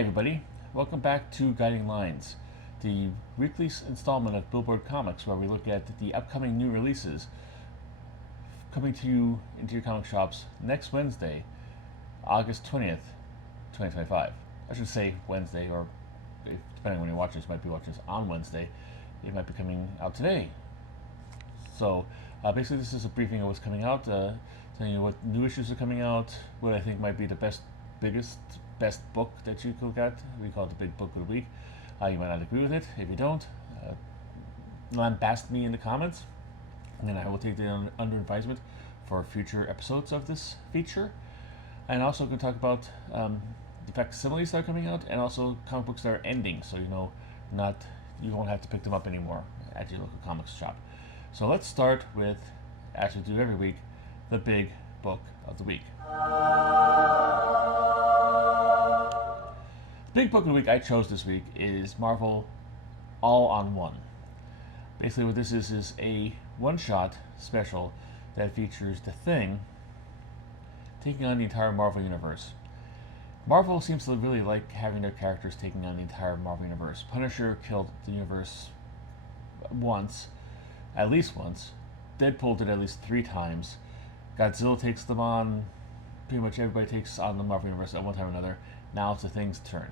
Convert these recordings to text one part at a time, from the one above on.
everybody. Welcome back to Guiding Lines, the weekly installment of Billboard Comics, where we look at the upcoming new releases coming to you into your comic shops next Wednesday, August 20th, 2025. I should say Wednesday, or depending on when you watch this, you might be watching this on Wednesday. It might be coming out today. So basically, this is a briefing of what's coming out, telling you what new issues are coming out, what I think might be the best book that you could get. We call it the Big Book of the Week. You might not agree with it. If you don't, lambast me in the comments, and then I will take it under advisement for future episodes of this feature. And also going to talk about the facsimiles that are coming out, and also comic books that are ending, so you won't have to pick them up anymore at your local comics shop. So let's start with, as we do every week, the Big Book of the Week. Big Book of the Week I chose this week is Marvel All-on-One. Basically what this is a one-shot special that features The Thing taking on the entire Marvel Universe. Marvel seems to really like having their characters taking on the entire Marvel Universe. Punisher killed the universe once, at least once. Deadpool did at least 3 times. Godzilla takes them on. Pretty much everybody takes on the Marvel Universe at one time or another. Now it's The Thing's turn.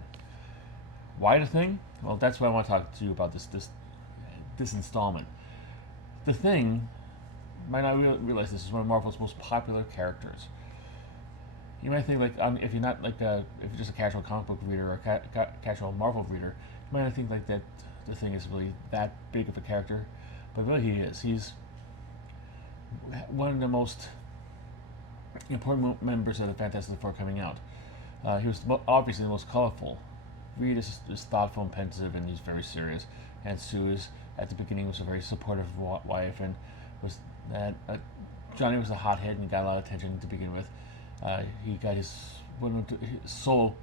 Why The Thing? Well, that's what I want to talk to you about this installment. The Thing, might not realize this is one of Marvel's most popular characters. You might think, if you're not if you're just a casual comic book reader or casual Marvel reader, you might not think that The Thing is really that big of a character, but really he is. He's one of the most important members of the Fantastic Four coming out. He was obviously the most colorful. Reed is thoughtful and pensive, and he's very serious. And Sue at the beginning was a very supportive wife, and Johnny was a hothead and got a lot of attention to begin with. He got his solo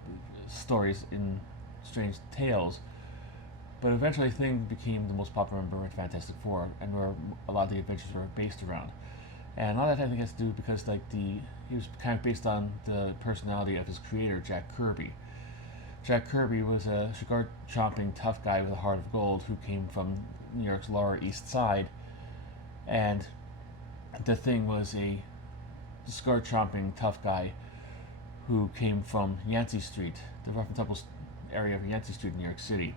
stories in Strange Tales, but eventually Thing became the most popular member of Fantastic Four, and where a lot of the adventures were based around. And a lot of that I think has to do because he was kind of based on the personality of his creator, Jack Kirby. Jack Kirby was a cigar-chomping tough guy with a heart of gold who came from New York's Lower East Side, and The Thing was a cigar-chomping tough guy who came from Yancey Street, the rough and tumble area of Yancey Street in New York City.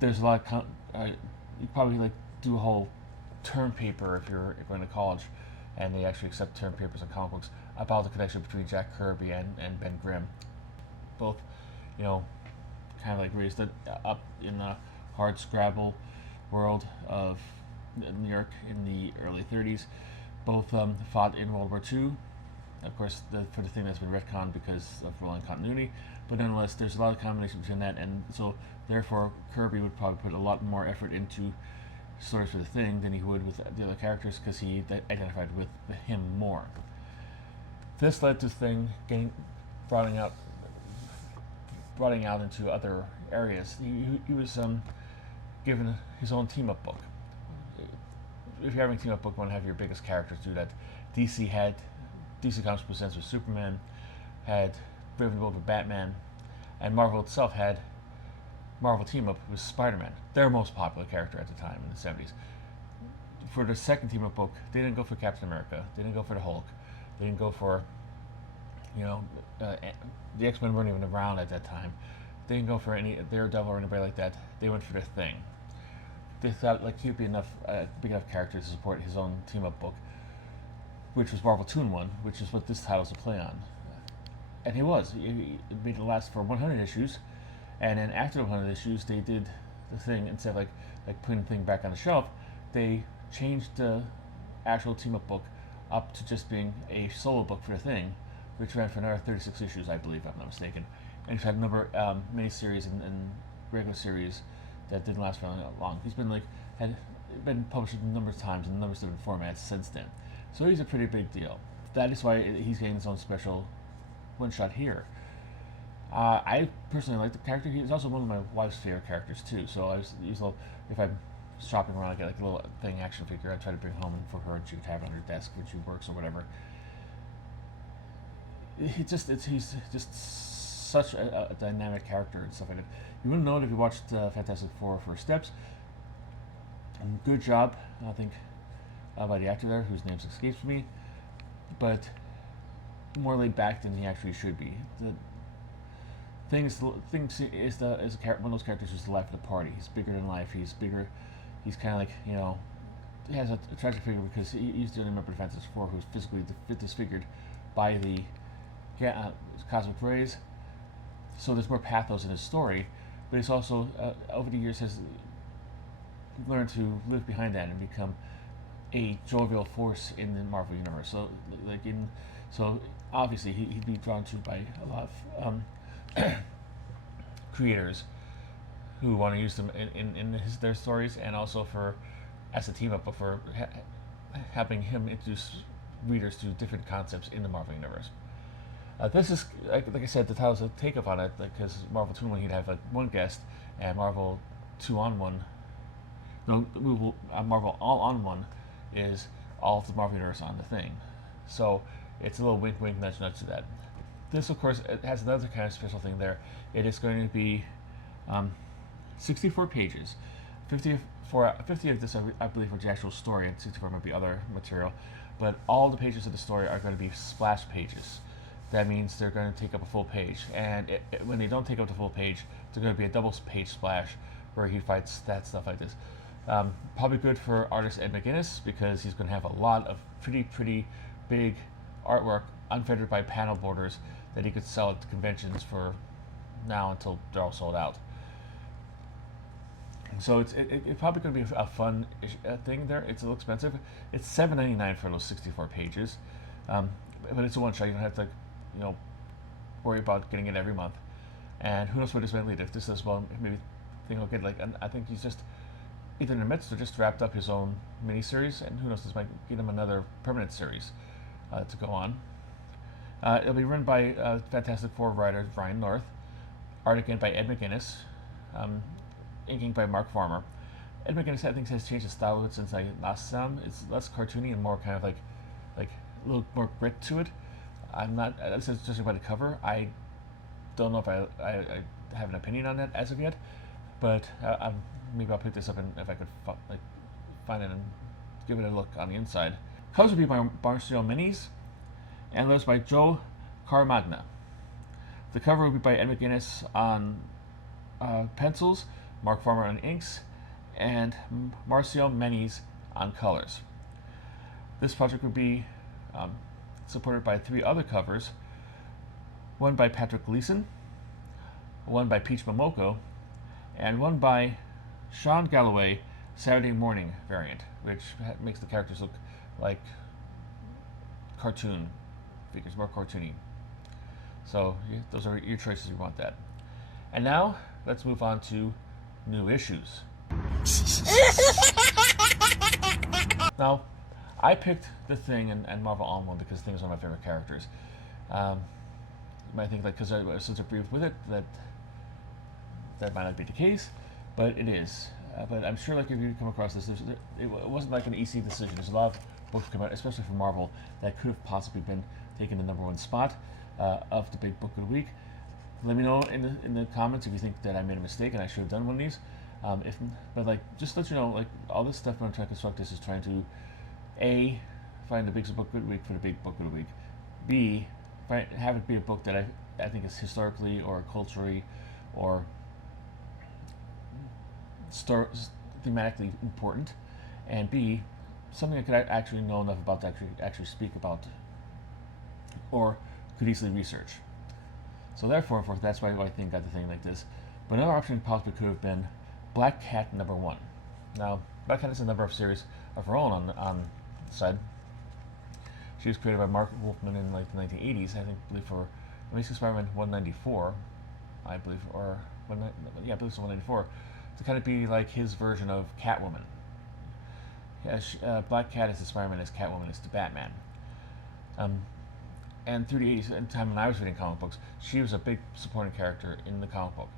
There's a lot of you probably do a whole term paper if you're going to college, and they actually accept term papers on comic books about the connection between Jack Kirby and Ben Grimm. Both, kind of raised up in the hard scrabble world of New York in the early 30s. Both fought in World War II. Of course, for The Thing that's been retconned because of rolling continuity, but nonetheless, there's a lot of combination between that, and so therefore Kirby would probably put a lot more effort into stories for The Thing than he would with the other characters, because he identified with him more. This led to Thing getting broadening out into other areas. He was given his own team-up book. If you're having a team-up book, you want to have your biggest characters do that. DC Comics Presents with Superman, had Brave and Bold with Batman, and Marvel itself had Marvel Team-Up with Spider-Man, their most popular character at the time in the 70s. For the second team-up book, they didn't go for Captain America, they didn't go for the Hulk, they didn't go for, the X-Men weren't even around at that time. They didn't go for any Daredevil or anybody like that. They went for The Thing. They thought he'd be big enough character to support his own team-up book, which was Marvel 2-in-1, which is what this title's a play on. And he was. It made it last for 100 issues, and then after the 100 issues, they did The Thing, instead of putting the Thing back on the shelf, they changed the actual team-up book up to just being a solo book for The Thing, which ran for another 36 issues, I believe, if I'm not mistaken. And it had a number of mini-series and regular series that didn't last very long. He's had been published a number of times in a number of different formats since then. So he's a pretty big deal. That is why he's getting his own special one-shot here. I personally like the character. He's also one of my wife's favorite characters too. So if I'm shopping around, I get a little Thing action figure. I try to bring home for her, and she can have it on her desk when she works or whatever. He's just such a dynamic character and stuff like that. You wouldn't know it if you watched Fantastic Four First Steps. Good job, I think, by the actor there, whose name escapes me, but more laid back than he actually should be. The things is one of those characters who's the life of the party. He's bigger than life. He's bigger. He's kind of like, you know, he has a tragic figure because he's the only member of Fantastic Four who's physically disfigured by the cosmic rays. So there's more pathos in his story, but he's also over the years has learned to live behind that and become a jovial force in the Marvel universe. So so obviously he'd be drawn to by a lot of creators who want to use them in their stories, and also for as a team up, but for helping him introduce readers to different concepts in the Marvel universe. This is, like I said, the title's a take-up on it, because Marvel 2-in-1 he'd have one guest, and Marvel 2-on-1, Marvel All-on-1 is all of the Marvel universe on the thing. So it's a little wink, wink, nudge, nudge to that. This, of course, it has another kind of special thing there. It is going to be 64 pages. 50 of this, I believe, are the actual story, and 64 might be other material. But all the pages of the story are going to be splash pages. That means they're going to take up a full page. And when they don't take up the full page, they're going to be a double page splash where he fights that stuff like this. Probably good for artist Ed McGuinness, because he's going to have a lot of pretty big artwork unfettered by panel borders that he could sell at conventions for now until they're all sold out. So it's probably going to be a fun thing there. It's a little expensive. It's $7.99 for those 64 pages, but it's a one shot. You don't have to, you know, worry about getting it every month. And who knows where this might lead. If this is, well, maybe think I'll get I think he's just either in the midst or just wrapped up his own miniseries, and who knows, this might get him another permanent series to go on. It'll be written by Fantastic Four writer Ryan North, art again by Ed McGuinness, inking by Mark Farmer. Ed McGuinness, I think, has changed his style of it since I last saw him. It's less cartoony and more kind of like a little more grit to it. I'm not, this is just by the cover. I don't know if I have an opinion on that as of yet, but maybe I'll pick this up, and if I could find it and give it a look on the inside. Covers will be by Marcel Minis, and letters by Joe Caramagna. The cover will be by Ed McGuinness on pencils, Mark Farmer on inks, and Marcel Minis on colors. This project would be supported by 3 other covers, one by Patrick Gleason, one by Peach Momoko, and one by Sean Galloway, Saturday Morning variant, which makes the characters look like cartoon figures, more cartoony. So those are your choices if you want that. And now let's move on to new issues. Now, I picked The Thing and Marvel All-in-1 because The Thing is one of my favorite characters. You might think that because I was such a brief with it that might not be the case, but it is. But I'm sure, like, if you come across this, it wasn't like an easy decision. There's a lot of books come out, especially from Marvel, that could have possibly been taking the #1 spot of the big book of the week. Let me know in the comments if you think that I made a mistake and I should have done one of these. But just let you know, like, all this stuff I'm trying to construct this is trying to A, find the big book of the week for the big book of the week. B, have it be a book that I think is historically or culturally or thematically important, and B, something I could actually know enough about to actually speak about or could easily research. So therefore, that's why I think I got the thing like this. But another option possibly could have been Black Cat #1. Now, Black Cat has a number of series of her own on the side. She was created by Mark Wolfman in like the 1980s, I believe for Amazing Spider-Man 194, I believe, or I believe it's 194, to kind of be like his version of Catwoman. Black Cat is the Spider-Man, as Catwoman is the Batman. And through the 80s, at the time when I was reading comic books, she was a big supporting character in the comic book.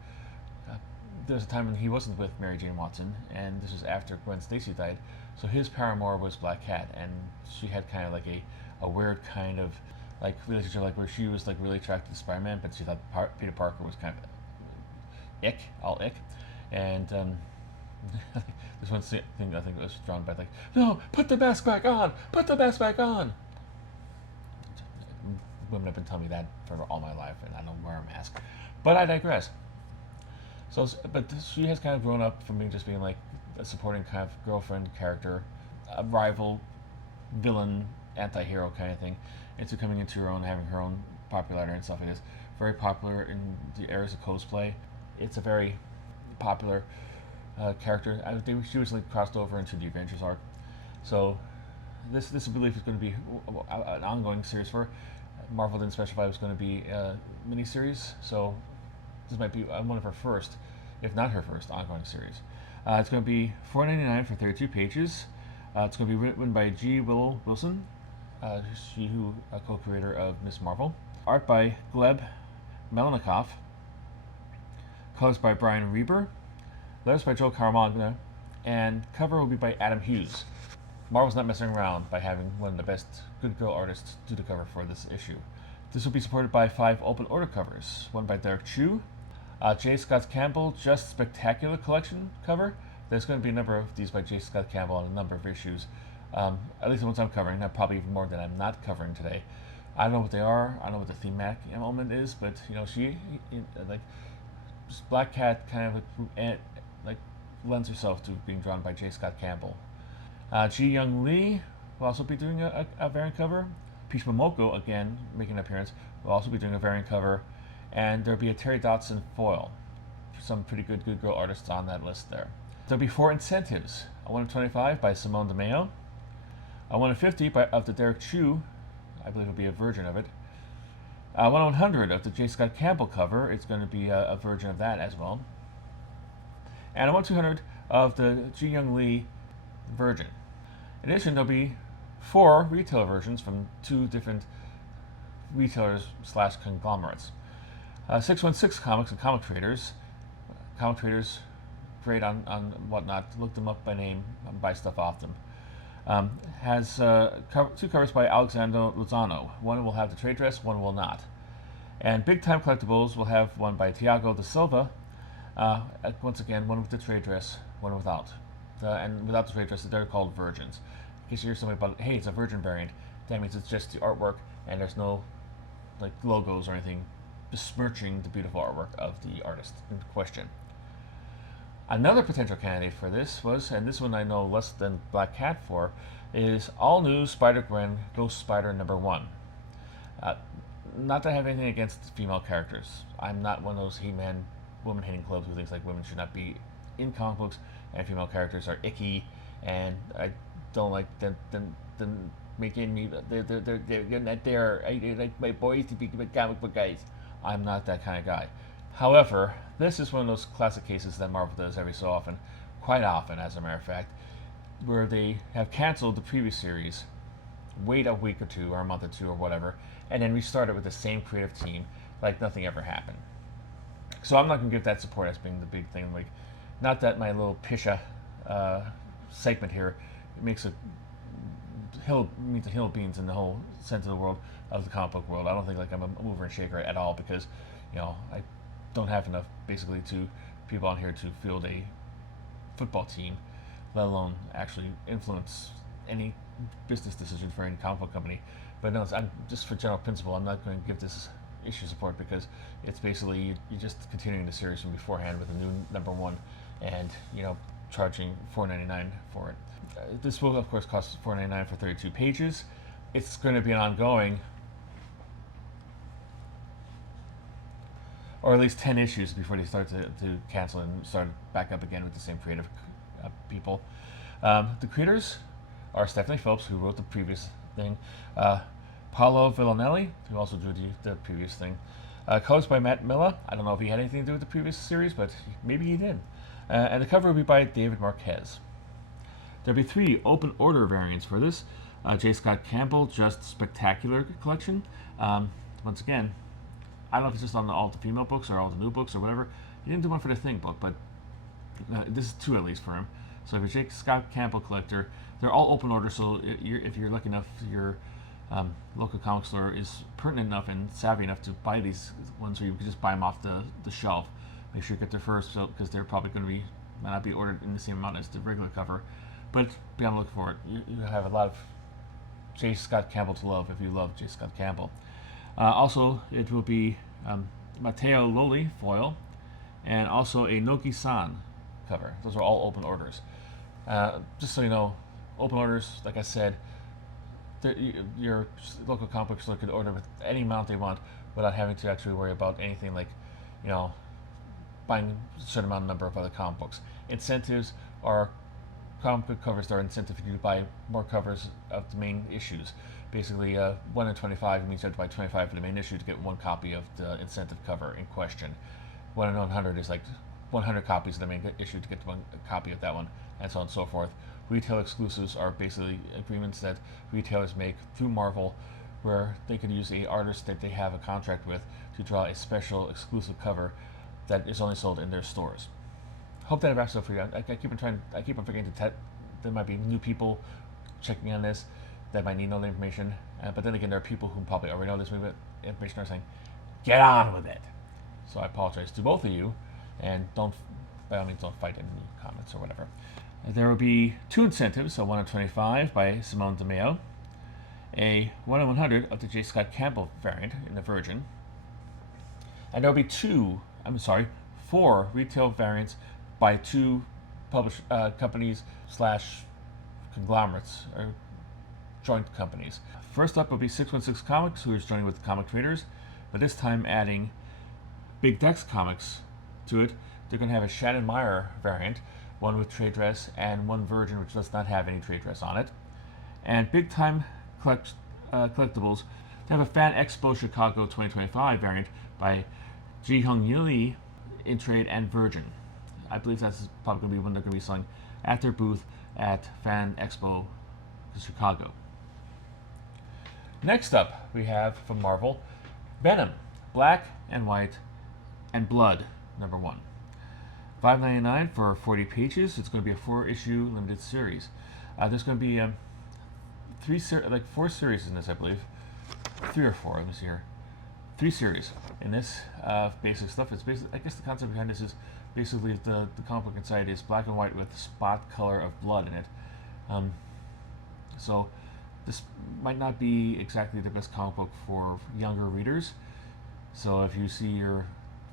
There was a time when he wasn't with Mary Jane Watson, and this was after Gwen Stacy died, so his paramour was Black Cat, and she had kind of like a weird kind of like relationship, like where she was like really attracted to Spider-Man, but she thought Peter Parker was kind of all ick, and there's one thing I think was drawn by like, no, put the mask back on, put the mask back on. Women have been telling me that for all my life, and I don't wear a mask, but I digress. So, but she has kind of grown up from being just being like a supporting kind of girlfriend character, a rival, villain, anti-hero kind of thing, into coming into her own, having her own popularity and stuff. It is very popular in the areas of cosplay. It's a very popular character. She was like crossed over into the Avengers arc. So this I believe is going to be an ongoing series for her. Marvel didn't specify it was going to be a miniseries, so this might be one of her first, if not her first, ongoing series. It's going to be $4.99 for 32 pages. It's going to be written by G. Willow Wilson, she who co-creator of Miss Marvel. Art by Gleb Melanikoff. Colors by Brian Reber. Letters by Joe Caramagna. And cover will be by Adam Hughes. Marvel's not messing around by having one of the best good girl artists do the cover for this issue. This will be supported by 5 open order covers. One by Derek Chu. J. Scott Campbell Just Spectacular Collection cover. There's going to be a number of these by J. Scott Campbell on a number of issues. At least the ones I'm covering. Probably even more than I'm not covering today. I don't know what they are. I don't know what the thematic element is, but you know, she like Black Cat kind of like lends herself to being drawn by J. Scott Campbell. Ji Young Lee will also be doing a variant cover. Peach Momoko, again, making an appearance, will also be doing a variant cover. And there'll be a Terry Dodson foil. Some pretty good girl artists on that list there. There'll be 4 incentives. A 1 of 25 by Simone DeMeo. A 1 of 50 of the Derek Chu. I believe it'll be a version of it. 1 of 100 of the J. Scott Campbell cover. It's going to be a version of that as well. And a 1 of 200 of the Ji Young Lee version. In addition, there'll be 4 retail versions from 2 different retailers / conglomerates. 616 Comics and Comic Traders. Comic Traders, great on whatnot. Look them up by name, buy stuff off them. Has 2 covers by Alexander Lozano. One will have the trade dress, one will not. And Big Time Collectibles will have one by Tiago da Silva. Once again, one with the trade dress, one without. And without the trade dress, they're called virgins. In case you hear something about, hey, it's a virgin variant, that means it's just the artwork and there's no like logos or anything besmirching the beautiful artwork of the artist in question. Another potential candidate for this was, and this one I know less than Black Cat for, is all new Spider-Gwen Ghost Spider #1. Not that I have anything against female characters. I'm not one of those He-Man woman-hating clubs who thinks like women should not be in comic books and female characters are icky, and I don't like them making me they're not there. I like my boys to be comic book guys. I'm not that kind of guy. However, this is one of those classic cases that Marvel does every so often, quite often as a matter of fact, where they have canceled the previous series, wait a week or 2 or a month or 2 or whatever, and then restart it with the same creative team like nothing ever happened. So I'm not going to give that support as being the big thing. Like, not that my little Pisha segment here makes a means a hill of beans in the whole sense of the world of the comic book world. I don't think like I'm a mover and shaker at all, because I don't have enough basically to people on here to field a football team, let alone actually influence any business decision for any comic book company. But no, I'm just for general principle, I'm not going to give this issue support, because it's basically you're just continuing the series from beforehand with a new #1 and charging $4.99 for it. This will of course cost $4.99 for 32 pages. It's going to be an ongoing, or at least 10 issues before they start to cancel and start back up again with the same creative people. The creators are Stephanie Phillips, who wrote the previous thing, Paolo Villanelli, who also drew the previous thing, colors by Matt Milla. I don't know if he had anything to do with the previous series, but maybe he did. And the cover will be by David Marquez. There'll be 3 open order variants for this. J. Scott Campbell Just Spectacular Collection. Once again, I don't know if it's just on all the female books or all the new books or whatever. He didn't do one for the Thing book, but this is 2 at least for him. So if you're a J. Scott Campbell collector, they're all open order, so if you're lucky enough, your local comic store is pertinent enough and savvy enough to buy these ones, where you can just buy them off the shelf. Make sure you get there first, because they're probably going to be might not be ordered in the same amount as the regular cover, but be on the look for it. You have a lot of J. Scott Campbell to love if you love J. Scott Campbell. Also, it will be Matteo Loli foil, and also a Noki-san cover. Those are all open orders. Just so you know, open orders, like I said, your local comic book store could order with any amount they want without having to actually worry about anything like, buying a certain number of other comic books. Incentives are comic book covers that are incentive for you to buy more covers of the main issues. Basically, 1 in 25 means you have to buy 25 for the main issue to get one copy of the incentive cover in question. 1 in 100 is like 100 copies of the main issue to get one copy of that one, and so on and so forth. Retail exclusives are basically agreements that retailers make through Marvel, where they can use an artist that they have a contract with to draw a special exclusive cover that is only sold in their stores. Hope that wraps up for you. I keep on forgetting to there might be new people checking on this that might need all the information, but then again, there are people who probably already know this information are saying, get on with it. So I apologize to both of you, and by all means, don't fight in the comments or whatever. There will be 2 incentives, a 1 in 25 by Simone DeMeo, a 1 in 100 of the J. Scott Campbell variant in the Virgin, and there will be 4 retail variants by 2 companies / conglomerates or joint companies. First up will be 616 Comics, who is joining with Comic Traders, but this time adding Big Dex Comics to it. They're going to have a Shannon Meyer variant, one with trade dress and one Virgin, which does not have any trade dress on it. And Big Time Collectibles, they have a Fan Expo Chicago 2025 variant by Ji Hung Lee in trade and Virgin. I believe that's probably going to be one they're going to be selling at their booth at Fan Expo Chicago. Next up, we have from Marvel, Venom, Black and White and Blood, number 1. $5.99 for 40 pages. It's going to be a 4-issue limited series. There's going to be 4 series in this, I believe. 3 or 4. Let me see here. 3 series in this basic stuff. It's basically, I guess the concept behind this is basically the comic book inside is black and white with spot color of blood in it. So this might not be exactly the best comic book for younger readers. So if you see your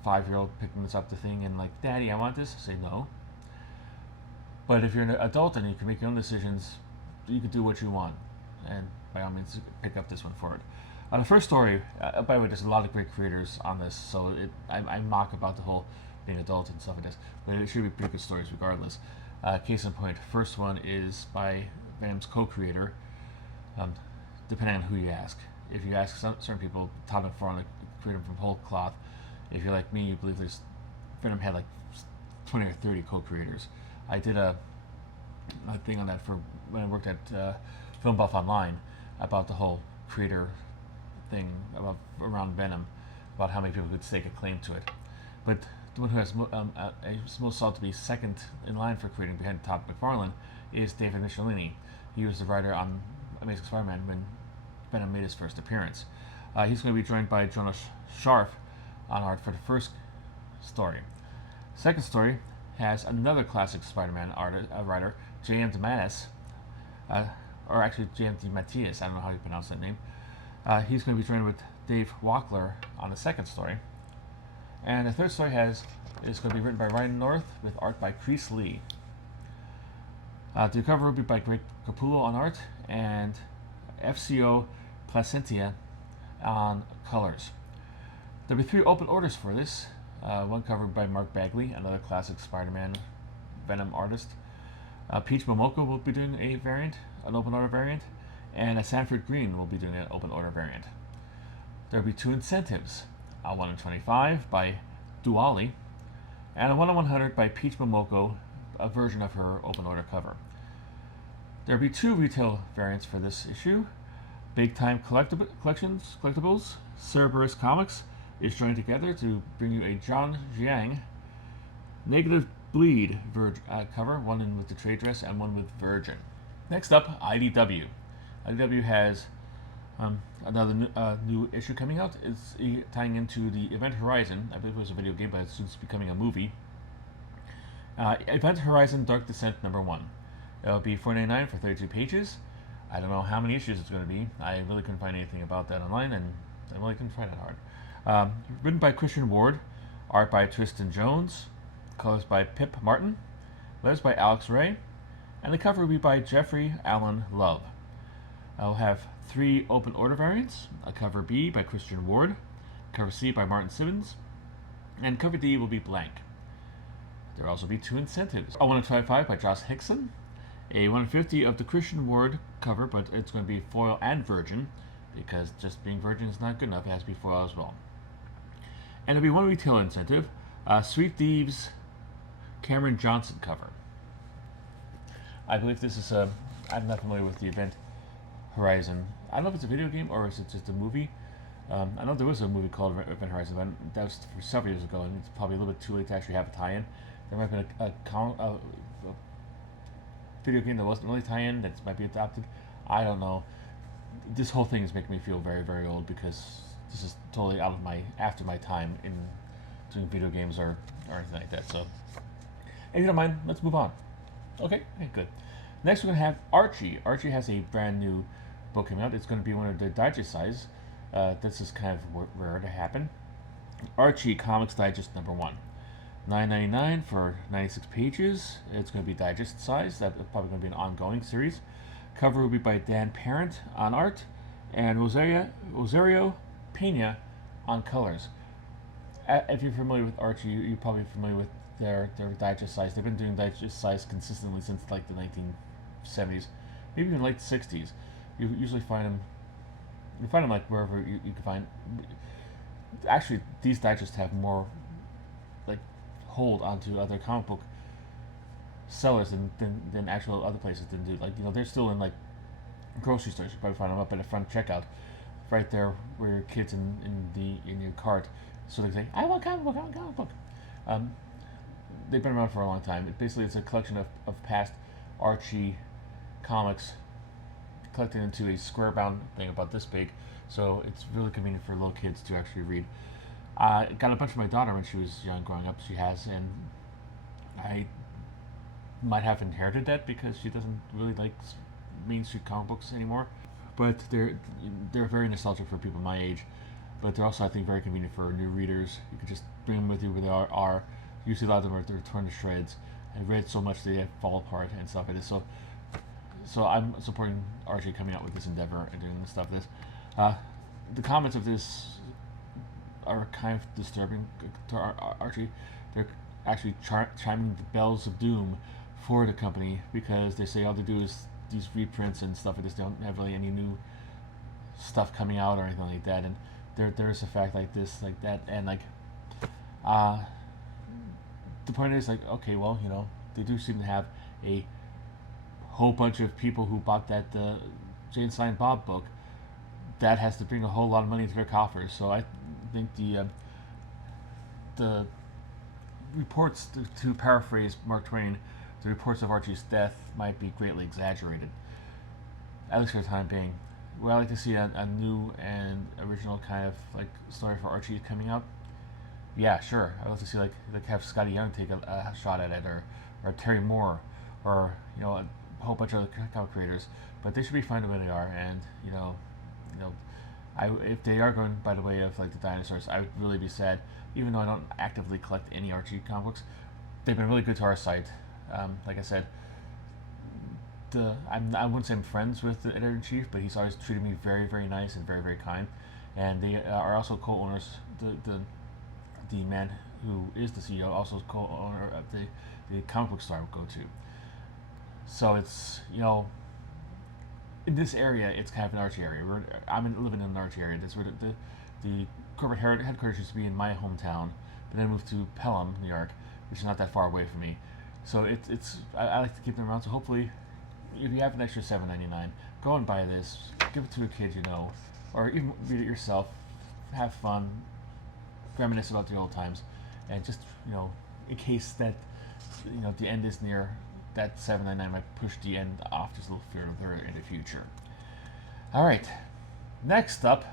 5-year-old picking this up the thing and like, Daddy, I want this, say no. But if you're an adult and you can make your own decisions, you can do what you want, and by all means pick up this one for it. The first story, by the way, there's a lot of great creators on this, so I mock about the whole being adult and stuff like this, but it should be pretty good stories regardless. Case in point, first one is by Venom's co-creator, depending on who you ask. If you ask certain people, Todd McFarlane created from whole cloth. If you're like me, you believe Venom had like 20 or 30 co-creators. I did a thing on that for when I worked at Film Buff Online about the whole creator thing around Venom, about how many people could stake a claim to it. But the one who has most sought to be second in line for creating behind Todd McFarlane is David Michelinie. He was the writer on Amazing Spider-Man when Venom made his first appearance. He's going to be joined by Jonas Scharf on art for the first story. Second story has another classic Spider-Man writer, J.M. DeMatteis, or actually J.M. DeMatteis, I don't know how you pronounce that name. He's going to be joined with Dave Wackler on the second story. And the third story is going to be written by Ryan North with art by Chris Lee. The cover will be by Greg Capullo on art and FCO Placentia on colors. There'll be 3 open orders for this. One covered by Mark Bagley, another classic Spider-Man Venom artist. Peach Momoko will be doing an open order variant, and Sanford Green will be doing an open order variant. There'll be 2 incentives, a 1 in 25 by Duali, and a 1 in 100 by Peach Momoko, a version of her open order cover. There'll be 2 retail variants for this issue. Big Time Collectibles, Cerberus Comics is joined together to bring you a John Jiang Negative Bleed cover, one with the trade dress and one with Virgin. Next up, IDW. IDW has Another new issue coming out is tying into the Event Horizon. I believe it was a video game, but it's soon becoming a movie. Event Horizon Dark Descent #1. It'll be $4.99 for 32 pages. I don't know how many issues it's going to be. I really couldn't find anything about that online, and I really couldn't try that hard. Written by Christian Ward, art by Tristan Jones, colors by Pip Martin, letters by Alex Ray, and the cover will be by Jeffrey Allen Love. I'll have 3 open order variants: a cover B by Christian Ward, cover C by Martin Simmons, and cover D will be blank. There will also be 2 incentives: a 1/25 by Josh Hickson, a 150 of the Christian Ward cover, but it's going to be foil and virgin, because just being virgin is not good enough, it has to be foil as well. And there'll be 1 retail incentive, Sweet Thieves Cameron Johnson cover. I believe this is I'm not familiar with the Event Horizon. I don't know if it's a video game or is it just a movie. I know there was a movie called Event Horizon, but that was for several years ago, and it's probably a little bit too late to actually have a tie-in. There might have been a video game that wasn't really tie-in that might be adopted. I don't know. This whole thing is making me feel very, very old, because this is totally out of after my time in doing video games or anything like that. So, if you don't mind, let's move on. Okay, good. Next, we're going to have Archie. Archie has a brand new book coming out. It's going to be one of the digest size. This is kind of rare to happen. Archie Comics Digest #1. $9.99 for 96 pages. It's going to be digest size. That's probably going to be an ongoing series. Cover will be by Dan Parent on art and Rosario Pena on colors. If you're familiar with Archie, you're probably familiar with their digest size. They've been doing digest size consistently since like the 1970s, maybe even late 60s. You usually find them. You find them like wherever you can find. Actually, these digests have more like hold onto other comic book sellers than actual other places didn't do. Like, they're still in like grocery stores. You probably find them up at the front checkout, right there where your kids in your cart. So they say, "I want comic book, I want comic book." They've been around for a long time. It's a collection of past Archie comics collected into a square-bound thing about this big. So it's really convenient for little kids to actually read. I got a bunch for my daughter when she was young growing up. She has, and I might have inherited that because she doesn't really like Main Street comic books anymore. But they're very nostalgic for people my age. But they're also, I think, very convenient for new readers. You can just bring them with you where they are. Usually a lot of them they're torn to shreds. I've read so much they fall apart and stuff like this. So I'm supporting Archie coming out with this endeavor and doing stuff like this. The comments of this are kind of disturbing to Archie. They're actually chiming the bells of doom for the company, because they say all they do is these reprints and stuff like this. They don't have really any new stuff coming out or anything like that. And there's a fact like this, like that, and like the point is, like, okay, well, they do seem to have a whole bunch of people who bought that Jane Silent Bob book. That has to bring a whole lot of money into their coffers. So I think the reports, to paraphrase Mark Twain, the reports of Archie's death might be greatly exaggerated, at least for the time being. Would I like to see a new and original kind of like story for Archie coming out? Yeah, sure. I'd love to see like have Scotty Young take a shot at it, or Terry Moore, or a whole bunch of other comic creators. But they should be fine the way they are, and if they are going by the way of like the dinosaurs, I would really be sad. Even though I don't actively collect any Archie comic books, they've been really good to our site. Like I said, I wouldn't say I'm friends with the editor-in-chief, but he's always treated me very, very nice and very, very kind. And they are also co-owners. The man who is the CEO also is co-owner of the comic book store I would go to. So it's in this area, it's kind of an Archie area. I'm living in an Archie area. That's where the corporate headquarters used to be in my hometown, but then I moved to Pelham, New York, which is not that far away from me. So I like to keep them around. So hopefully, if you have an extra $7.99, go and buy this. Give it to a kid or even read it yourself. Have fun, reminisce about the old times, and just in case that the end is near, that $7.99 might push the end off just a little further in the future. All right, Next up,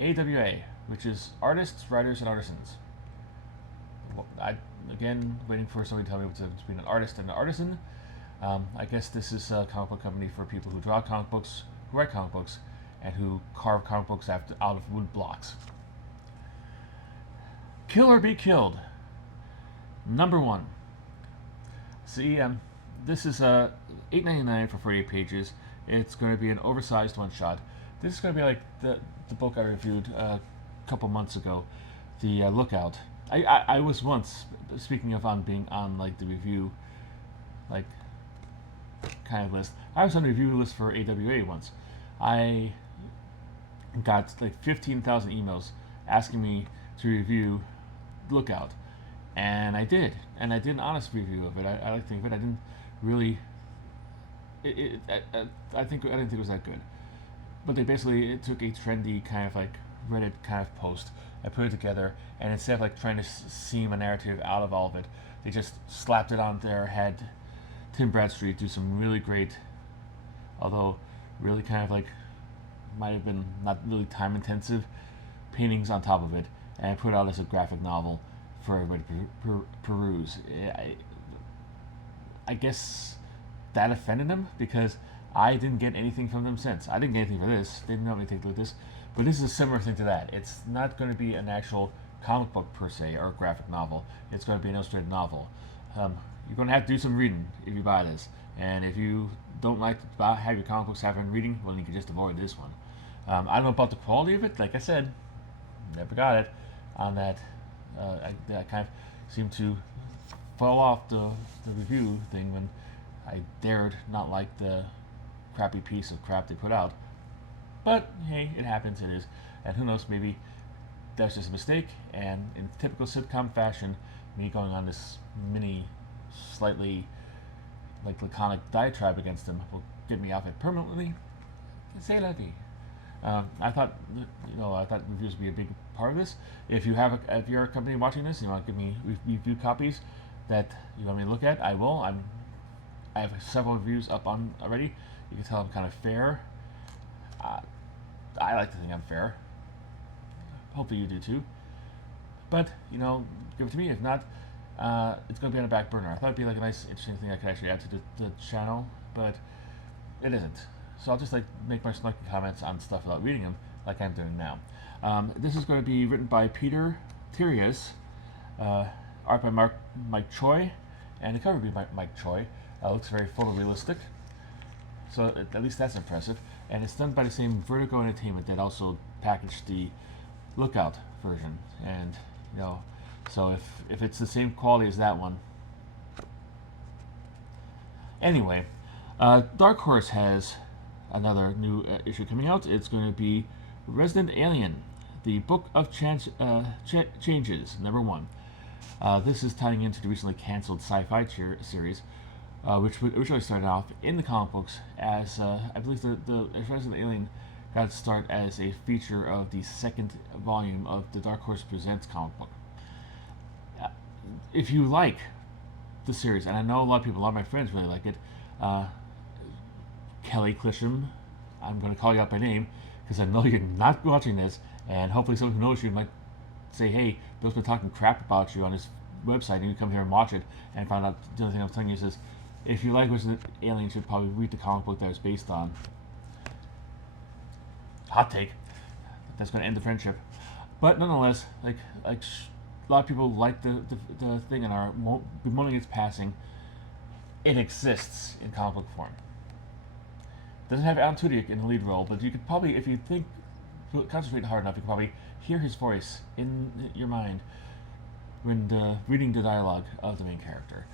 AWA, which is Artists, Writers, and Artisans. Again, waiting for somebody to tell me what's the difference between an artist and an artisan. I guess this is a comic book company for people who draw comic books, who write comic books, and who carve comic books out of wood blocks. Kill or Be Killed. Number 1. See, this is $8.99 for 48 pages. It's going to be an oversized one-shot. This is going to be like the book I reviewed a couple months ago, The Lookout. I was once, speaking of on being on like the review, like kind of list, I was on the review list for AWA once. I got like 15,000 emails asking me to review Lookout, and I did an honest review of it. I like to think of it. I didn't really. I didn't think it was that good, but they basically took a trendy kind of like Reddit kind of post and put it together, and instead of like trying to seam a narrative out of all of it, they just slapped it on there, had Tim Bradstreet do some really great, although really kind of like might have been not really time intensive paintings on top of it, and put it out as a graphic novel for everybody to peruse. I guess that offended them because I didn't get anything from them since. I didn't get anything for this. They didn't know anything to do with this. But this is a similar thing to that. It's not going to be an actual comic book per se or a graphic novel. It's going to be an illustrated novel. You're going to have to do some reading if you buy this. And if you don't like to have your comic books have reading, well, you can just avoid this one. I don't know about the quality of it. Like I said, never got it on that. I kind of seemed to fall off the review thing when I dared not like the crappy piece of crap they put out. But hey, it happens, it is. And who knows, maybe that's just a mistake, and in typical sitcom fashion, me going on this mini, slightly like laconic diatribe against them will get me off it permanently. C'est la vie. I thought reviews would be a big part of this. If you're a company watching this, and you want to give me review copies that you want me to look at, I will. I have several reviews up on already. You can tell I'm kind of fair. I like to think I'm fair. Hopefully you do too. But, give it to me. If not, it's going to be on a back burner. I thought it'd be like a nice, interesting thing I could actually add to the channel, but it isn't. So I'll just make my snarky comments on stuff without reading them, like I'm doing now. This is going to be written by Peter Tirias, art by Mike Choi, and the cover will be Mike Choi. Looks very photorealistic, so at least that's impressive. And it's done by the same Vertigo Entertainment that also packaged the Lookout version. And so if it's the same quality as that one. Anyway, Dark Horse has another new issue coming out. It's going to be Resident Alien, the Book of Changes, number 1. This is tying into the recently canceled sci-fi series, which originally started off in the comic books as, I believe the Resident Alien got its start as a feature of the second volume of the Dark Horse Presents comic book. If you like the series, and I know a lot of my friends really like it, Kelly Clisham, I'm going to call you out by name because I know you're not watching this, and hopefully someone who knows you might say, hey, Bill's been talking crap about you on his website, and you come here and watch it and find out the only thing I'm telling you is if you like Resident Alien, you should probably read the comic book that it's based on. Hot take. That's going to end the friendship. But nonetheless, a lot of people like the thing and are bemoaning its passing. It exists in comic book form. Doesn't have Alan Tudyk in the lead role, but you could probably, if you concentrate hard enough, you could probably hear his voice in your mind when reading the dialogue of the main character.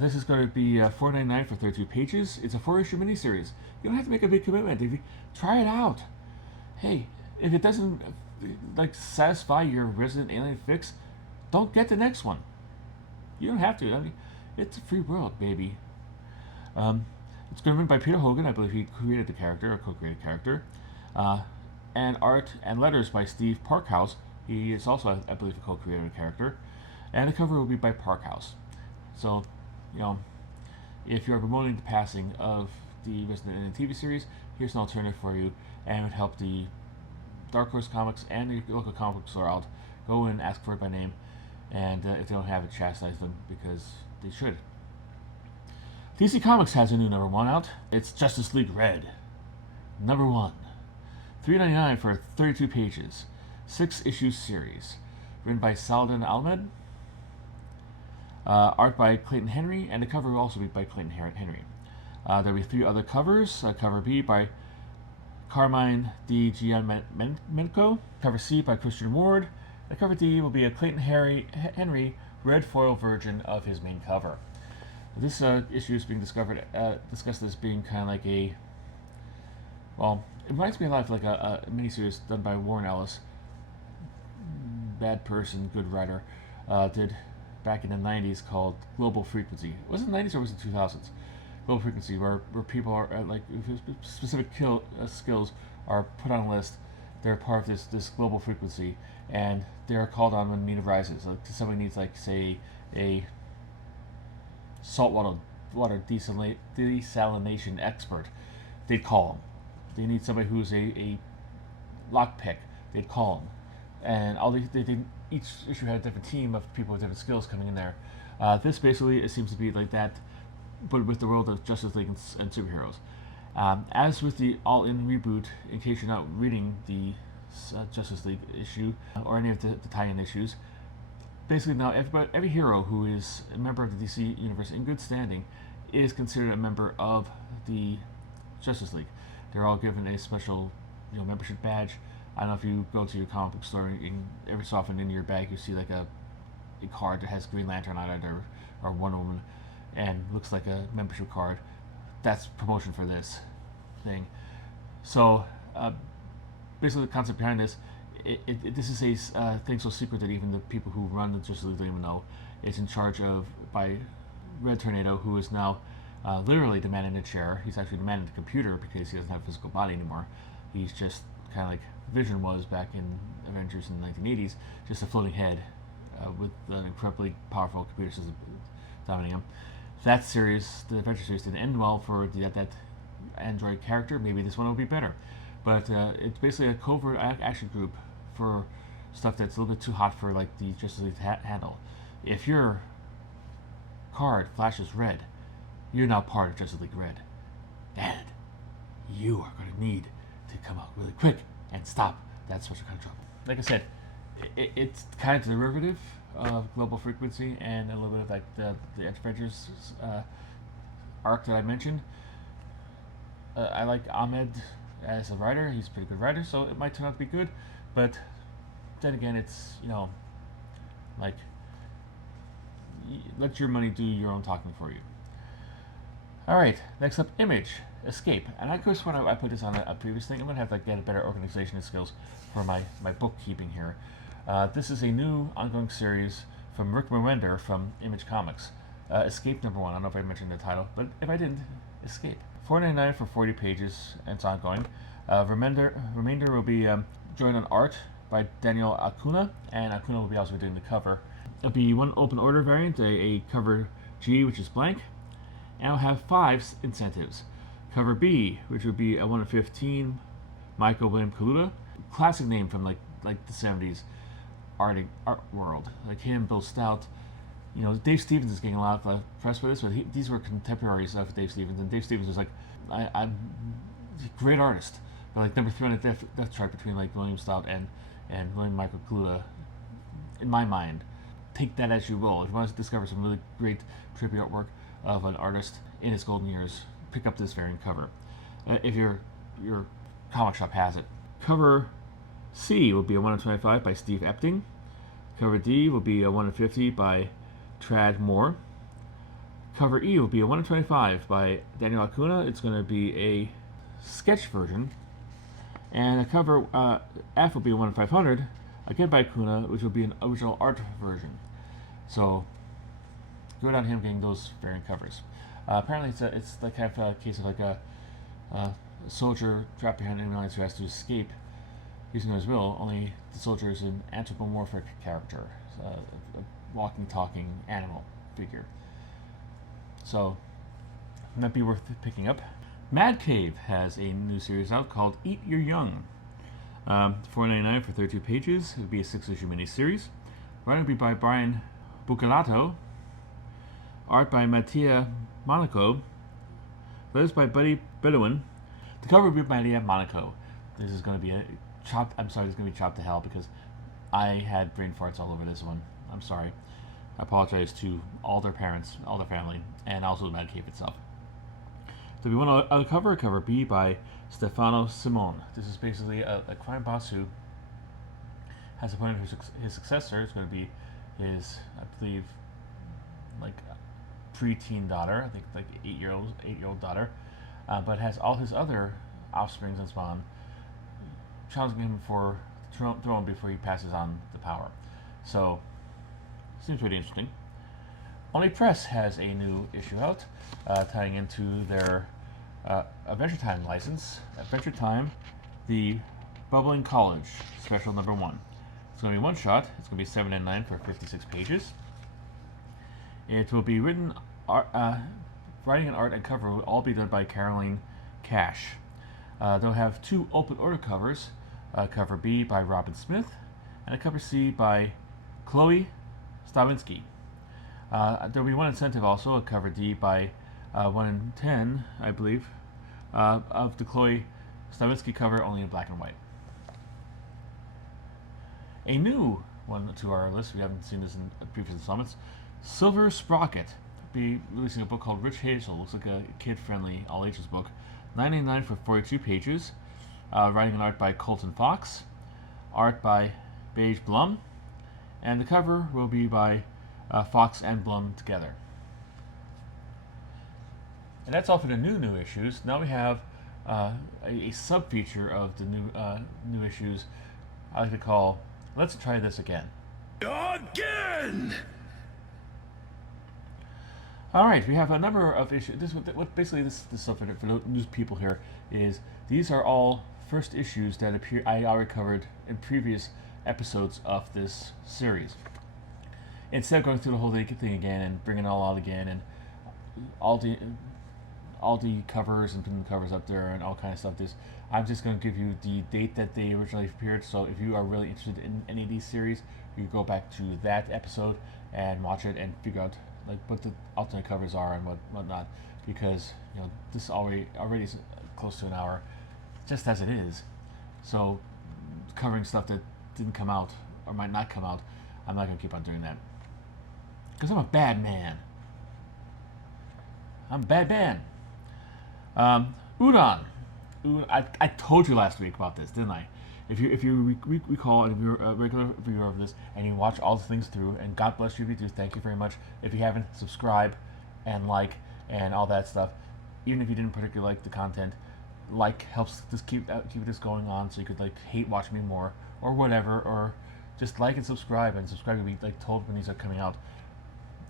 This is going to be $4.99 for 32 pages. It's a 4-issue miniseries. You don't have to make a big commitment. If you try it out, hey, if it doesn't satisfy your Resident Alien fix, don't get the next one. You don't have to. I mean, it's a free world, baby. It's going to be written by Peter Hogan. I believe he created the character, or co-created the character. And art and letters by Steve Parkhouse. He is also, I believe, a co-creator of the character. And the cover will be by Parkhouse. So, if you're bemoaning the passing of the Resident Alien TV series, here's an alternative for you, and it would help the Dark Horse Comics and your local comic book store out. Go and ask for it by name, and if they don't have it, chastise them, because they should. DC Comics has a new #1 out. It's Justice League Red. #1. $3.99 for 32 pages. 6-issue series. Written by Saladin Ahmed. Art by Clayton Henry, and the cover will also be by Clayton Henry. There will be 3 other covers. Cover B by Carmine Di Giandomenico. Cover C by Christian Ward. The cover D will be a Clayton Henry red foil version of his main cover. This issue is being discussed as being kind of like a, well, it reminds me a lot of like a miniseries done by Warren Ellis. Bad person, good writer. Did back in the 90s called Global Frequency. Was it the 90s or was it 2000s? Global Frequency, where people are like specific skills are put on a list. They're part of this global frequency, and they are called on when need arises. Like if somebody needs, like, say, a saltwater desalination expert, they'd call them. They need somebody who's a lockpick, they'd call them. And all each issue had a different team of people with different skills coming in there. This basically, it seems to be like that, but with the world of Justice League and superheroes. As with the All-In reboot, in case you're not reading the Justice League issue or any of the tie-in issues, basically now every hero who is a member of the DC universe in good standing is considered a member of the Justice League. They're all given a special, membership badge. I don't know if you go to your comic book store and every so often in your bag you see like a card that has Green Lantern on it or Wonder Woman and looks like a membership card. That's promotion for this thing. So basically the concept behind this, this is a thing so secret that even the people who run the Justice League don't even know. It's in charge of by Red Tornado, who is now literally the man in the chair. He's actually the man in the computer because he doesn't have a physical body anymore. He's just kind of like Vision was back in Avengers in the 1980s, just a floating head with an incredibly powerful computer system dominating him. That series, the Adventure series, didn't end well for that android character. Maybe this one will be better. But it's basically a covert action group for stuff that's a little bit too hot for like the Justice League to handle. If your card flashes red, you're now part of Justice League Red. And you are going to need to come out really quick and stop that special kind of trouble. Like I said, it's kind of derivative of Global Frequency and a little bit of like the Adventures arc that I mentioned. I like Ahmed as a writer. He's a pretty good writer, so it might turn out to be good. But then again, it's, like, let your money do your own talking for you. Alright, next up, Image, Escape. And I course when I put this on a previous thing, I'm going to have to get a better organization skills for my bookkeeping here. This is a new ongoing series from Rick Remender from Image Comics. Escape #1. I don't know if I mentioned the title, but if I didn't, Escape. $4.99 for 40 pages, and it's ongoing. Remainder will be joined on art by Daniel Acuna, and Acuna will be also doing the cover. It'll be one open order variant, a cover G, which is blank, and it'll have 5 incentives. Cover B, which would be a 1 of 15, Michael William Kaluta, classic name from like the 70s art world, like him, Bill Stout. Dave Stevens is getting a lot of press for this, but these were contemporaries of Dave Stevens, and Dave Stevens was like, I'm a great artist, but like number 3 on the death chart between like William Stout and William Michael Kaluta, in my mind. Take that as you will. If you want to discover some really great trippy artwork of an artist in his golden years, pick up this variant cover. If your comic shop has it. Cover C will be a 1 of 25 by Steve Epting. Cover D will be a 1 of 50 by Trad Moore. Cover E will be a 1 of 25 by Daniel Acuna. It's going to be a sketch version. And a cover F will be a 1 of 500, again by Acuna, which will be an original art version. So, good on him getting those variant covers. Apparently, it's like kind of a case of like a soldier trapped behind enemy lines who has to escape using his will. Only the soldier is an anthropomorphic character, a walking, talking animal figure. So, might be worth picking up. Mad Cave has a new series out called Eat Your Young. $4.99 for 32 pages. It would be a 6-issue miniseries. Writing would be by Brian Buccellato. Art by Mattia Monaco. Letters by Buddy Bedouin. The cover would be by Mattia Monaco. This is going to be chopped. I'm sorry, this is going to be chopped to hell because I had brain farts all over this one. I'm sorry. I apologize to all their parents, all their family, and also the Mad Cave itself. There'll be one other cover, cover B by Stefano Simone. This is basically a crime boss who has appointed his successor. It's going to be his, I believe, like preteen daughter, I think like 8-year-old daughter, but has all his other offsprings and spawn challenging him for the throne before he passes on the power. So, seems pretty interesting. Only Press has a new issue out, tying into their Adventure Time license. Adventure Time, the Bubbling College, special number 1. It's going to be one shot. It's going to be $7.99 for 56 pages. It will be written, writing and art and cover will all be done by Caroline Cash. They'll have 2 open order covers, cover B by Robin Smith, and a cover C by Chloe Stawinski. There will be one incentive also, a cover D by 1 in 10, I believe, of the Chloe Stawinski cover, only in black and white. A new one to our list, we haven't seen this in previous installments, Silver Sprocket will be releasing a book called Rich Hazel. Looks like a kid-friendly, all-ages book. $9.99 for 42 pages. Writing and art by Colton Fox. Art by Beige Blum. And the cover will be by Fox and Blum together. And that's all for the new issues. Now we have a sub-feature of the new issues I like to call Let's Try This Again. Again! Alright, we have a number of issues. Basically this stuff for the news people here is these are all first issues that appear I already covered in previous episodes of this series. Instead of going through the whole thing again and bringing it all out again and all the covers and putting the covers up there and all kind of stuff, I'm just going to give you the date that they originally appeared. So if you are really interested in any of these series, you go back to that episode and watch it and figure out like what the alternate covers are and whatnot, because this already is close to an hour, just as it is. So covering stuff that didn't come out or might not come out, I'm not going to keep on doing that because I'm a bad man. I'm a bad man. Udon. I told you last week about this, didn't I? If you recall, and if you're a regular viewer of this, and you watch all the things through, and God bless you if you do, thank you very much. If you haven't, subscribe and like and all that stuff. Even if you didn't particularly like the content, like helps just keep this going on, so you could like hate watch me more or whatever, or just like and subscribe to be like told when these are coming out.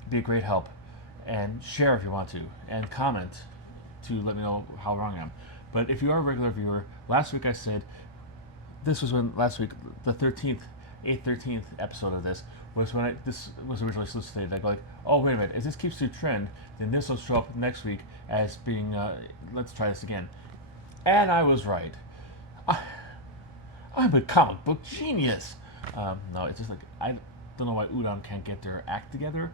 It'd be a great help. And share if you want to, and comment to let me know how wrong I am. But if you are a regular viewer, last week I said this was when last week the 13th episode of this was when this was originally solicited. I'd be like, oh wait a minute, if this keeps to trend, then this will show up next week as being let's try this again. And I was right. I'm a comic book genius. No, it's just like I don't know why Udon can't get their act together.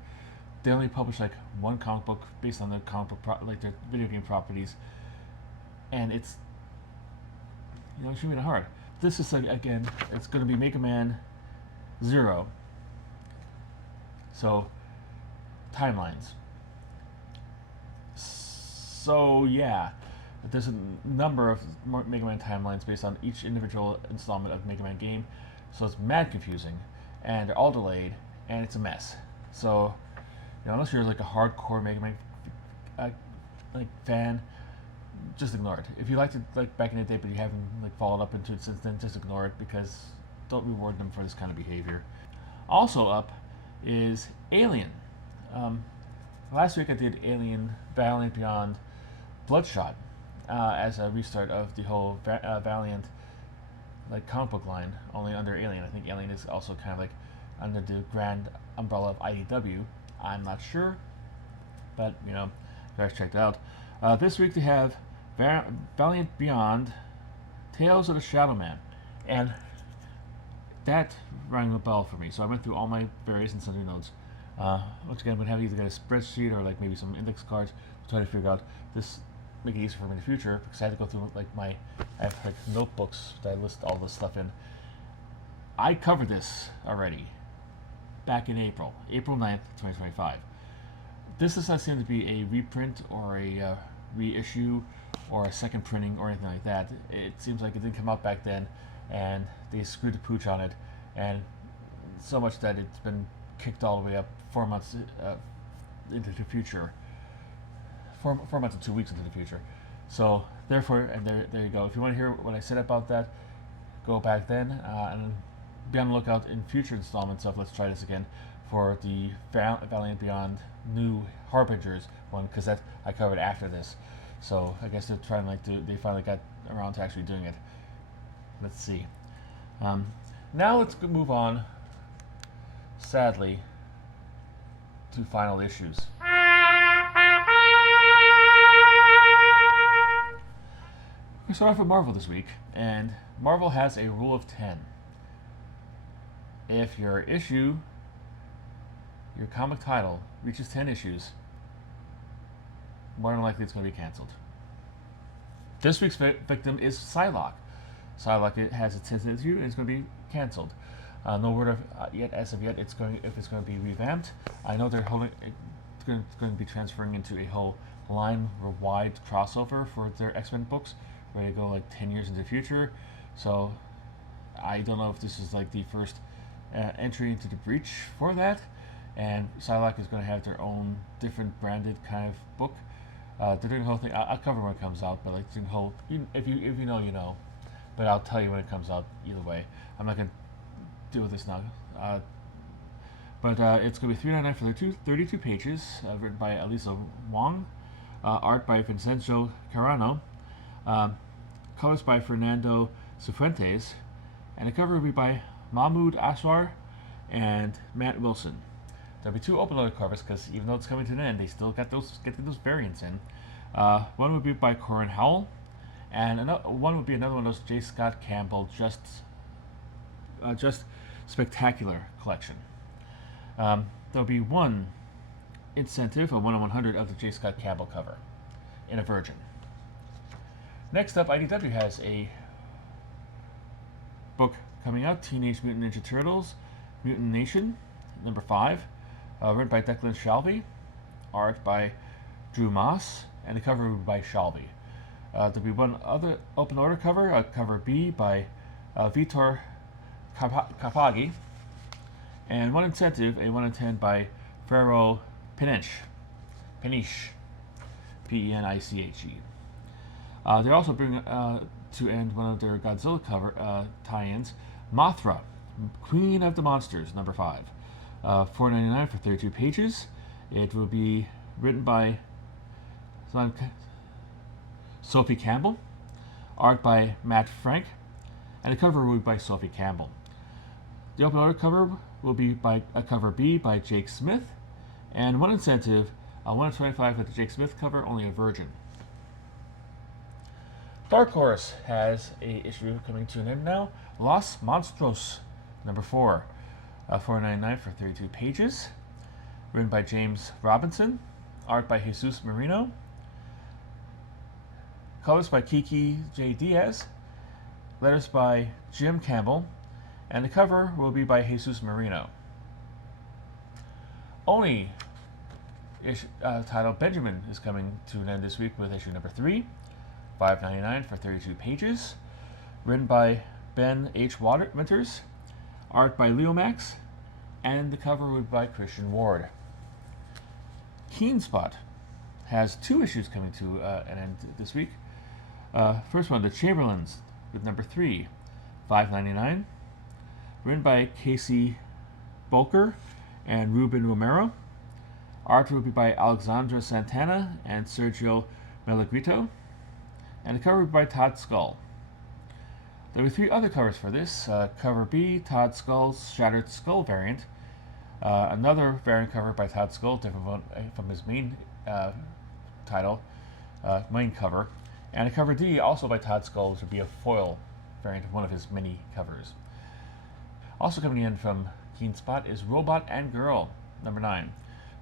They only publish like one comic book based on their comic book like their video game properties, and it's it's really hard. This is like, again, it's going to be Mega Man 0. So timelines. So yeah, there's a number of Mega Man timelines based on each individual installment of Mega Man game, so it's mad confusing, and they're all delayed, and it's a mess. So unless you're like a hardcore Mega Man like fan, just ignore it. If you liked it like back in the day, but you haven't like followed up into it since then, just ignore it, because don't reward them for this kind of behavior. Also up is Alien. Last week I did Alien Valiant Beyond Bloodshot as a restart of the whole Valiant like comic book line, only under Alien. I think Alien is also kind of like under the grand umbrella of IDW. I'm not sure, but guys, check it out. This week they have Valiant Beyond, Tales of the Shadow Man. And that rang a bell for me. So I went through all my various and sundry notes. Once again, I'm going to have either get a spreadsheet or like maybe some index cards to try to figure out this, make it easier for me in the future, because I had to go through like I have like notebooks that I list all this stuff in. I covered this already back in April 9th, 2025. This does not seem to be a reprint or a reissue or a second printing or anything like that. It seems like it didn't come out back then, and they screwed the pooch on it, and so much that it's been kicked all the way up 4 months into the future. 4 months and 2 weeks into the future. So therefore, and there you go. If you want to hear what I said about that, go back then and be on the lookout in future installments of Let's Try This Again for the Valiant Beyond New Harbingers one, because that I covered after this. So I guess they're trying they finally got around to actually doing it. Let's see. Now let's move on, sadly, to final issues. We start off with Marvel this week, and Marvel has a rule of 10. If your comic title, reaches 10 issues, more than likely it's going to be canceled. This week's victim is Psylocke. Psylocke has its 10th issue and it's going to be canceled. No word of yet as of yet if it's going to be revamped. I know they're it's going to be transferring into a whole line-wide crossover for their X-Men books, where they go like 10 years into the future. So I don't know if this is like the first entry into the breach for that. And Psylocke is going to have their own different branded kind of book. They're doing the whole thing. I'll cover when it comes out, but like doing the whole. If you know, you know. But I'll tell you when it comes out either way. I'm not going to deal with this now. But it's going to be $3.99 for 32 pages, written by Elisa Wong, art by Vincenzo Carano, colors by Fernando Cifuentes, and the cover will be by Mahmoud Aswar and Matt Wilson. There'll be 2 open-loaded covers because even though it's coming to an end, they still got those variants in. One would be by Corin Howell, and one would be another one of those J. Scott Campbell just spectacular collection. There'll be one incentive, a 1/100 of the J. Scott Campbell cover in a Virgin. Next up, IDW has a book coming out, Teenage Mutant Ninja Turtles, Mutant Nation, number 5, written by Declan Shalvey, art by Drew Moss, and the cover by Shalvey. There'll be one other open order cover, cover B by Vitor Kapagi, and one incentive, a 1 in 10 by Ferro Peniche, P-E-N-I-C-H-E. They're also bringing to end one of their Godzilla cover tie-ins, Mothra, Queen of the Monsters, number 5. $4.99 for 32 pages. It will be written by Sophie Campbell, art by Matt Frank, and the cover will be by Sophie Campbell. The open order cover will be by a cover B by Jake Smith, and one incentive, 1 in 25 with the Jake Smith cover, only a Virgin. Dark Horse has a issue coming to an end now, Los Monstros, number 4. $4.99 for 32 pages, written by James Robinson, art by Jesus Marino, colors by Kiki J. Diaz, letters by Jim Campbell, and the cover will be by Jesus Marino. Oni title Benjamin is coming to an end this week with issue number 3, $5.99 for 32 pages, written by Ben H. Winters, art by Leo Max, and the cover would by Christian Ward. Keen Spot has 2 issues coming to an end this week. First one, The Chamberlains, with number 3, $5.99, written by Casey Bolker and Ruben Romero. Art will be by Alexandra Santana and Sergio Melagrito, and the cover will be by Todd Skull. There were 3 other covers for this. Cover B, Todd Skull's Shattered Skull variant. Another variant cover by Todd Skull, different from his main title, main cover. And a cover D, also by Todd Skull, which would be a foil variant of one of his many covers. Also coming in from Keen Spot is Robot and Girl, number 9,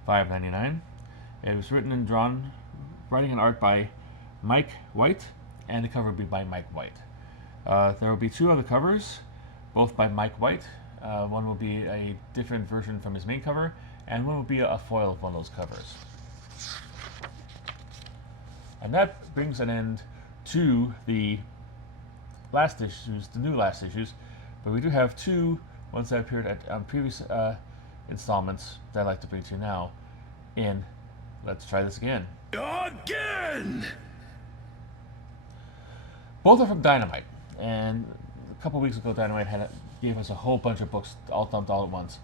$5.99. It was written and drawn, writing and art by Mike White, and the cover will be by Mike White. There will be 2 other covers, both by Mike White. One will be a different version from his main cover, and one will be a foil of one of those covers. And that brings an end to the last issues, the new last issues, but we do have 2 ones that appeared on previous installments that I'd like to bring to you now in Let's Try This Again. Again! Both are from Dynamite, and a couple weeks ago Dynamite gave us a whole bunch of books all dumped all at once.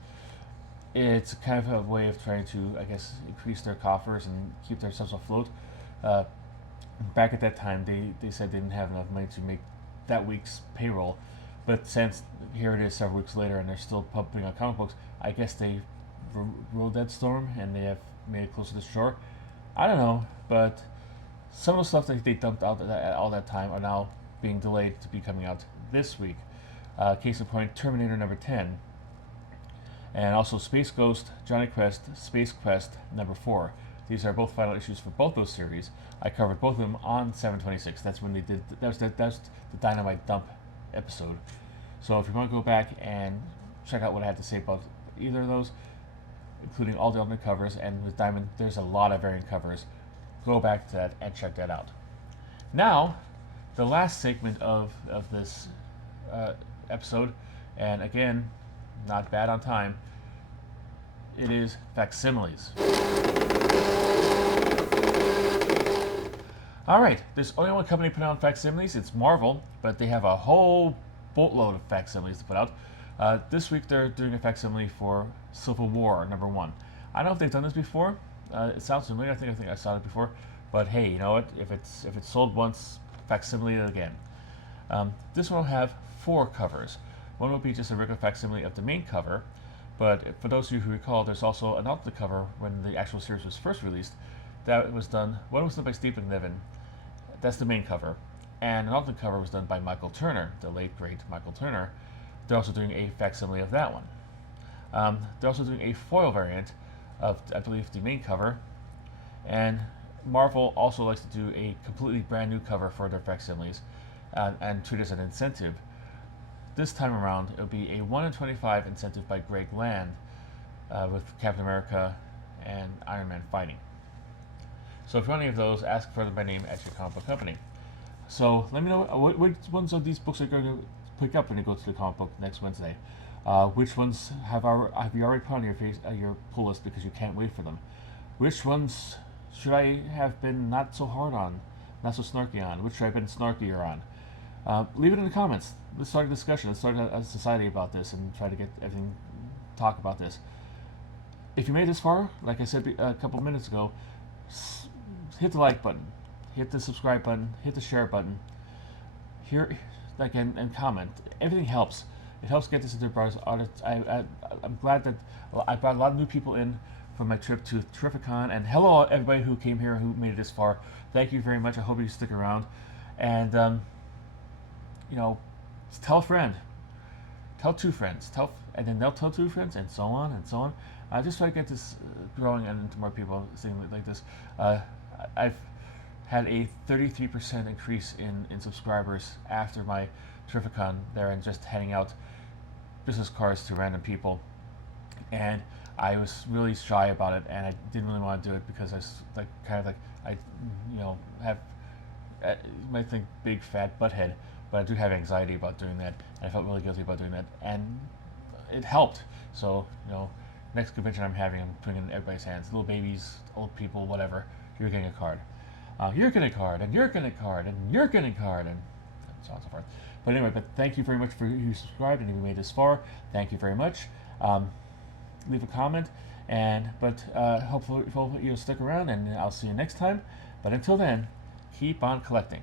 It's kind of a way of trying to, I guess, increase their coffers and keep themselves afloat. Back at that time, they said they didn't have enough money to make that week's payroll, but since here it is several weeks later and they're still pumping out comic books, I guess they rode that storm and they have made it closer to shore. I don't know, but some of the stuff that they dumped out all that time are now being delayed to be coming out this week. Case in point, Terminator number 10, and also Space Ghost, Johnny Quest, Space Quest number 4. These are both final issues for both those series. I covered both of them on 7/26. That's when they did. That's the Dynamite dump episode. So if you want to go back and check out what I had to say about either of those, including all the alternate covers, and with Diamond, there's a lot of variant covers. Go back to that and check that out. Now, the last segment of this episode, and again, not bad on time, it is facsimiles. Alright, there's only one company putting out facsimiles. It's Marvel, but they have a whole boatload of facsimiles to put out. This week they're doing a facsimile for Civil War number 1. I don't know if they've done this before. It sounds familiar. I think I saw it before. But hey, you know what? If it's sold once, facsimile it again. This one will have 4 covers. One will be just a regular facsimile of the main cover, but for those of you who recall, there's also an alternate cover when the actual series was first released. That was done. One was done by Stephen Niven. That's the main cover, and an alternate cover was done by Michael Turner, the late great Michael Turner. They're also doing a facsimile of that one. They're also doing a foil variant of, I believe, the main cover, and Marvel also likes to do a completely brand new cover for their facsimiles and treat it as an incentive. This time around, it'll be a 1 in 25 incentive by Greg Land with Captain America and Iron Man fighting. So if you want any of those, ask for them by name at your comic book company. So let me know which ones of these books are going to pick up when you go to the comic book next Wednesday. Which ones have you already put on your pull list because you can't wait for them? Which ones should I have been not so hard on, not so snarky on? Which should I have been snarkier on? Leave it in the comments. Let's start a discussion. Let's start a society about this and try to get everything, talk about this. If you made it this far, like I said a couple minutes ago, hit the like button, hit the subscribe button, hit the share button, and comment. Everything helps. It helps get this into brothers. I'm glad that I brought a lot of new people in from my trip to Terrificon, and hello everybody who came here who made it this far. Thank you very much. I hope you stick around, and tell a friend, tell 2 friends, and then they'll tell 2 friends, and so on and so on. I just try to get this growing and into more people saying like this. I've had a 33% increase in subscribers after my Terrificon there, and just handing out business cards to random people. And I was really shy about it, and I didn't really want to do it because I have, you might think big fat butthead, but I do have anxiety about doing that, and I felt really guilty about doing that, and it helped. So next convention I'm having, I'm putting it in everybody's hands, little babies, old people, whatever. You're getting a card. You're getting a card, and you're getting a card, and you're getting a card, and so on and so forth. But anyway, thank you very much for you subscribed and you made this far. Thank you very much. Leave a comment, but hopefully you'll stick around, and I'll see you next time. But until then, keep on collecting.